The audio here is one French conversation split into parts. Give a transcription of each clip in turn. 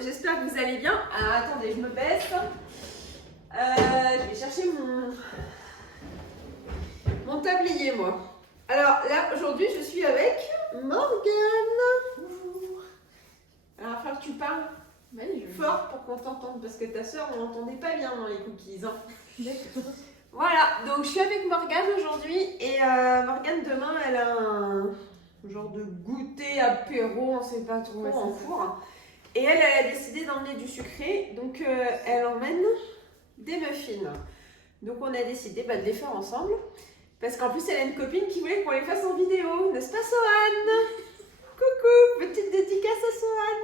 j'espère que vous allez bien. Alors attendez, je me baisse. Je vais chercher mon tablier, moi. Alors là, aujourd'hui, je suis avec Morgane. Bonjour. Alors, il va falloir que tu parles fort pour qu'on t'entende, parce que ta soeur, on n'entendait pas bien dans les cookies. Hein. D'accord. Voilà, donc je suis avec Morgane aujourd'hui. Et Morgane, demain, elle a un genre de goûter, apéro, on ne sait pas trop, en four. Et elle a décidé d'emmener du sucré, donc elle emmène des muffins. Donc on a décidé de les faire ensemble, parce qu'en plus elle a une copine qui voulait qu'on les fasse en vidéo, n'est-ce pas Sohan? Coucou, petite dédicace à Sohan.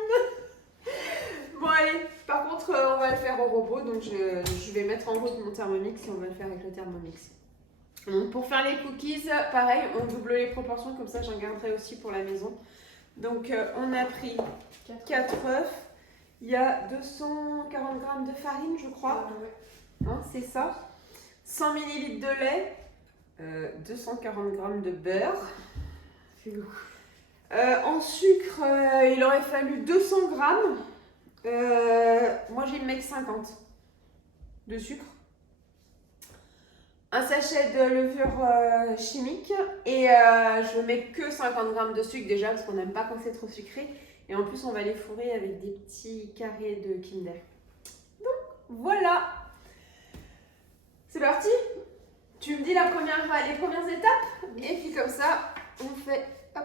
Bon allez, par contre on va le faire au robot, donc je vais mettre en route mon Thermomix et on va le faire avec le Thermomix. Donc pour faire les cookies, pareil, on double les proportions, comme ça j'en garderai aussi pour la maison. Donc on a pris 4 œufs, il y a 240 g de farine je crois, hein, c'est ça, 100 ml de lait, 240 g de beurre. En sucre, il aurait fallu 200 g, moi j'ai mis 50 de sucre. Un sachet de levure chimique et je mets que 50 g de sucre déjà parce qu'on n'aime pas quand c'est trop sucré. Et en plus, on va les fourrer avec des petits carrés de Kinder. Donc voilà. C'est parti. Tu me dis les premières étapes et puis comme ça, on fait hop.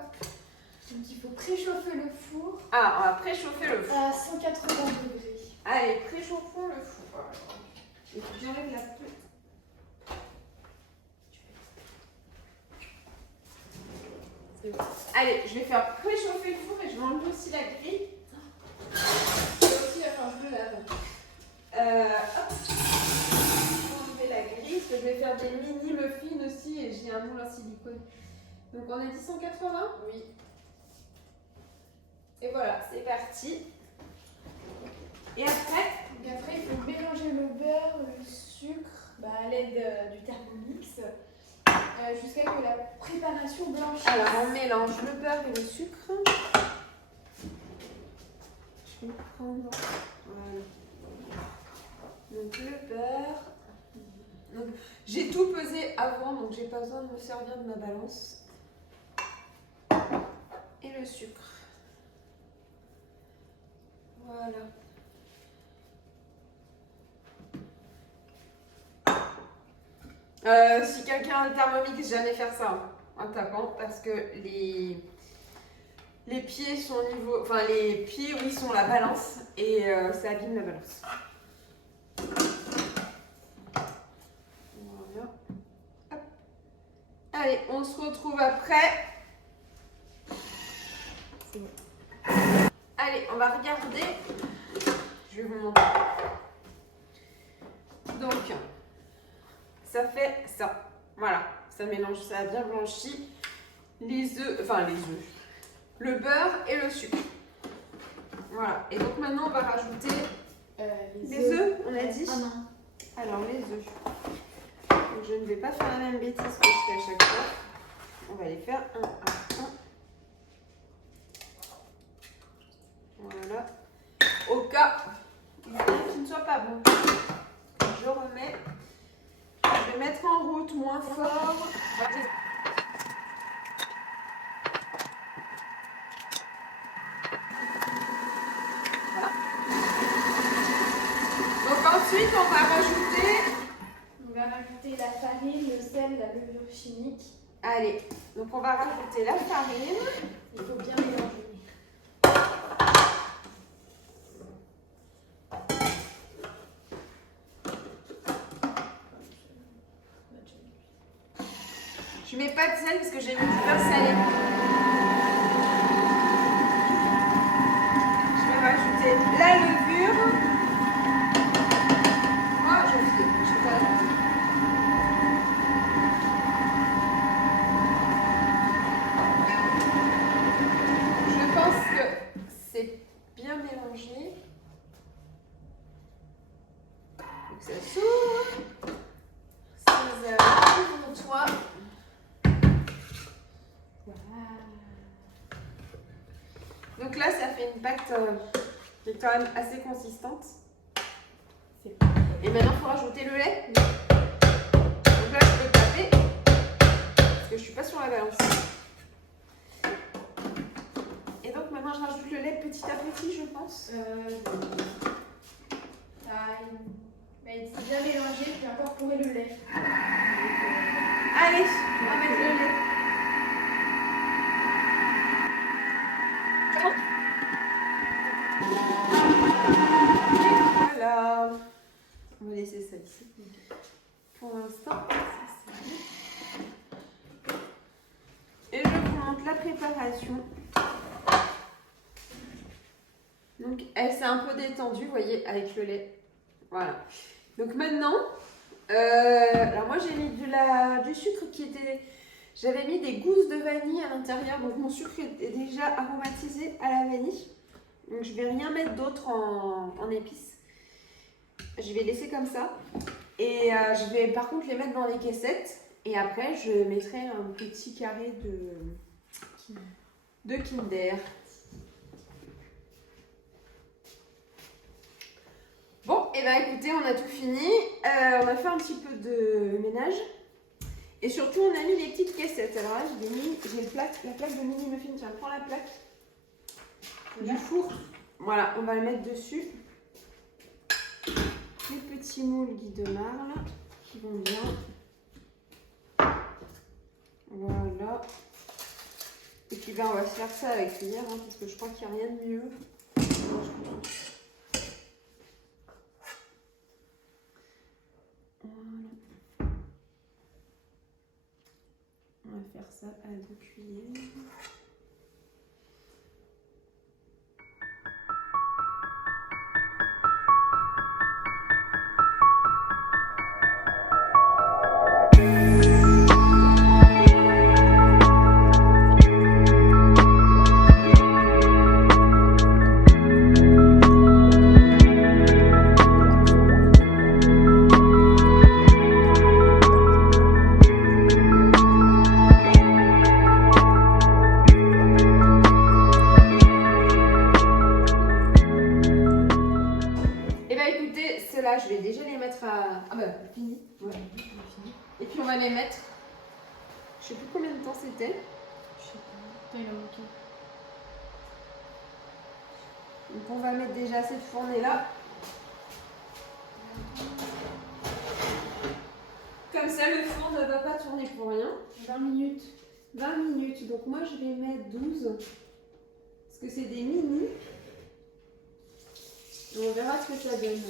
Donc il faut préchauffer le four. Ah, on va préchauffer le four. À 180 degrés. Allez, préchauffons le four. Il faut que j'enlève la petite. Allez, je vais faire préchauffer le four et je vais enlever aussi la grille. Et aussi, je me lave. Hop. Je vais enlever la grille parce que je vais faire des mini muffins aussi et j'ai un moule en silicone. Donc on a dit 180 ? Oui. Et voilà, c'est parti. Et après ? Donc après, il faut mélanger le beurre, le sucre, à l'aide du Thermomix, jusqu'à que la préparation blanchisse. Alors on mélange le beurre et le sucre. Je vais prendre. Voilà. Donc le beurre. Donc, j'ai tout pesé avant, donc j'ai pas besoin de me servir de ma balance. Et le sucre. Voilà. Si quelqu'un a le Thermomix, jamais faire ça en tapant parce que les pieds sont au niveau. Enfin, les pieds, oui, sont la balance et ça abîme la balance. Voilà. Hop. Allez, on se retrouve après. C'est bon. Allez, on va regarder. Je vais vous montrer. Donc, ça fait ça. Voilà, ça mélange, ça a bien blanchi. Les œufs, le beurre et le sucre. Voilà, et donc maintenant on va rajouter les œufs, on a dit. Ah non. Alors les œufs. Donc, je ne vais pas faire la même bêtise que je fais à chaque fois. On va les faire un à un. Voilà. Au cas où il y en a qui ne soit pas bon, je remets. Je vais mettre en route moins fort. Voilà. Donc ensuite, on va rajouter la farine, le sel, la levure chimique. Allez, donc on va rajouter la farine. Il faut bien mélanger. Je mets pas de sel parce que j'ai mis du beurre salé. Je vais rajouter la levure. Oh, je sais pas. Je pense que c'est bien mélangé. Donc ça s'ouvre. Ça ouvre-toi. Donc là, ça fait une pâte qui est quand même assez consistante. C'est Et maintenant, il faut rajouter le lait. Donc là, je peux taper parce que je suis pas sur la balance. Et donc maintenant, je rajoute le lait petit à petit, je pense. Il s'est bien mélangé, puis encore pourrer le lait. Allez, on va mettre le lait. Et voilà. On va laisser ça ici. Pour l'instant, et je vous montre la préparation. Donc, elle s'est un peu détendue, vous voyez, avec le lait. Voilà. Donc maintenant, alors moi j'ai mis du sucre qui était... J'avais mis des gousses de vanille à l'intérieur, donc mon sucre est déjà aromatisé à la vanille. Donc je vais rien mettre d'autre en épices. Je vais laisser comme ça. Et je vais par contre les mettre dans les caissettes. Et après je mettrai un petit carré de Kinder. Bon, et bah écoutez, on a tout fini. On a fait un petit peu de ménage. Et surtout, on a mis les petites caissettes. Alors là, j'ai la plaque de mini muffin. Tiens, prends la plaque du four. Voilà, on va le mettre dessus. Les petits moules Guy de Marle qui vont bien. Voilà. Et puis ben, on va se faire ça avec cuillère, hein, parce que je crois qu'il n'y a rien de mieux. On va faire ça à 2 cuillères. Ceux-là, je vais déjà les mettre à... Ah bah, fini. Ouais, fini. Et puis on va les mettre... Je sais plus combien de temps c'était. Je sais pas. Il a manqué. Donc on va mettre déjà cette fournée-là. Comme ça, le four ne va pas tourner pour rien. 20 minutes. 20 minutes. Donc moi, je vais mettre 12. Parce que c'est des mini. On verra ce que ça donne.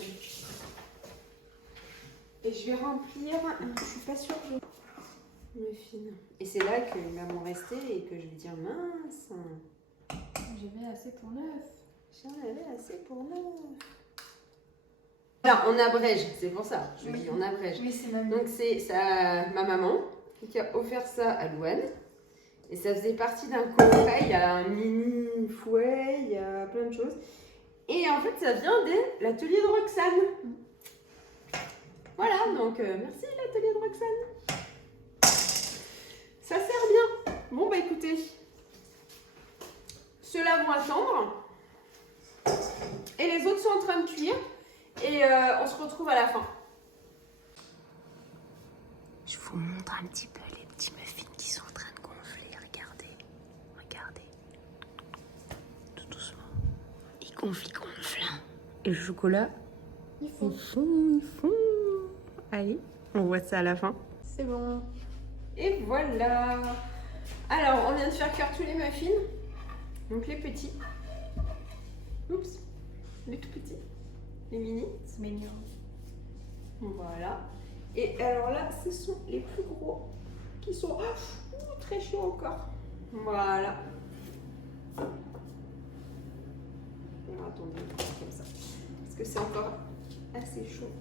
Et je vais remplir, je suis pas sûre que je me fine. Et c'est là qu'il va m'en rester et que je vais dire mince. J'avais assez pour 9. J'en avais assez pour 9. Là, on abrège, c'est pour ça. Je dis on abrège. Oui, c'est ma Donc c'est ma maman qui a offert ça à Louane. Et ça faisait partie d'un coffret. Il y a un mini fouet, il y a plein de choses. Et en fait, ça vient de l'atelier de Roxane. Voilà, donc merci l'atelier de Roxane. Ça sert bien. Bon, bah écoutez, ceux-là vont attendre. Et les autres sont en train de cuire. Et on se retrouve à la fin. Je vous montre un petit peu les petits muffins qui sont en train de gonfler. Regardez, regardez. Tout doucement. Ils gonflent, ils gonflent. Et le chocolat, Il faut. ils font. Allez, on voit ça à la fin. C'est bon. Et voilà. Alors, on vient de faire cuire tous les muffins. Donc les petits. Oups. Les tout petits. Les mini. C'est mignon. Voilà. Et alors là, ce sont les plus gros qui sont très chauds encore. Voilà. Alors, attendez, comme ça. Parce que c'est encore assez chaud.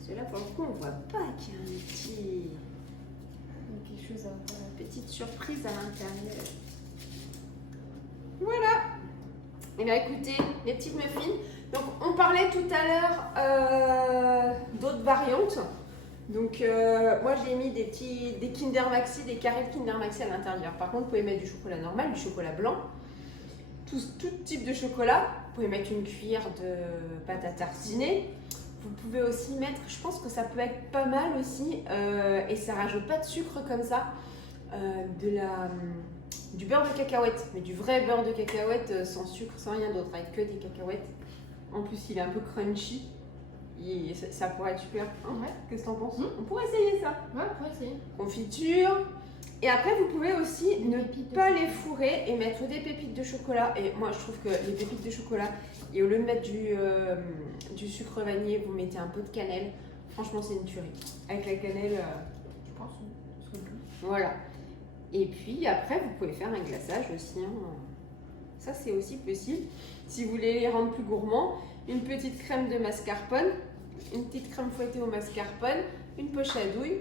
Celui-là, pour le coup, on voit pas qu'il y a un petit... quelque chose à voir. Petite surprise à l'intérieur. Voilà. Et bien écoutez, les petites muffins. Donc on parlait tout à l'heure d'autres variantes. Donc moi j'ai mis des Kinder Maxi, des carrés de Kinder Maxi à l'intérieur. Par contre, vous pouvez mettre du chocolat normal, du chocolat blanc, tout type de chocolat. Vous pouvez mettre une cuillère de pâte à tartiner. Vous pouvez aussi mettre, je pense que ça peut être pas mal aussi, et ça rajoute pas de sucre comme ça, du beurre de cacahuète, mais du vrai beurre de cacahuète sans sucre, sans rien d'autre, avec que des cacahuètes. En plus, il est un peu crunchy. Ça pourrait être super. Hein, Ouais. qu'est-ce que t'en penses? On pourrait essayer ça. Ouais, on pourrait essayer. Confiture. Et après, vous pouvez aussi Des ne pépites de pas chocolat. les fourrer et mettre des pépites de chocolat. Et moi, je trouve que les pépites de chocolat, et au lieu de mettre du sucre vanillé, vous mettez un peu de cannelle. Franchement, c'est une tuerie. Avec la cannelle, Je pense. voilà. Et puis après, vous pouvez faire un glaçage aussi. Hein. Ça, c'est aussi possible. Si vous voulez les rendre plus gourmands, une petite crème de mascarpone, une petite crème fouettée au mascarpone, une poche à douille.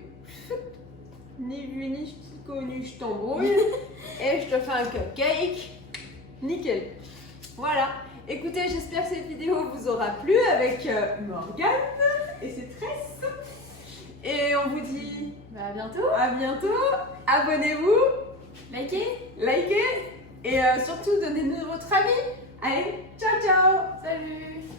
Ni vu ni connu, je t'embrouille. Et je te fais un cupcake. Nickel. Voilà. Écoutez, j'espère que cette vidéo vous aura plu avec Morgane et ses tresses. Et on vous dit Bah, à bientôt. à bientôt. Abonnez-vous, Likez. likez et surtout donnez-nous votre avis. Allez, ciao ciao. Salut.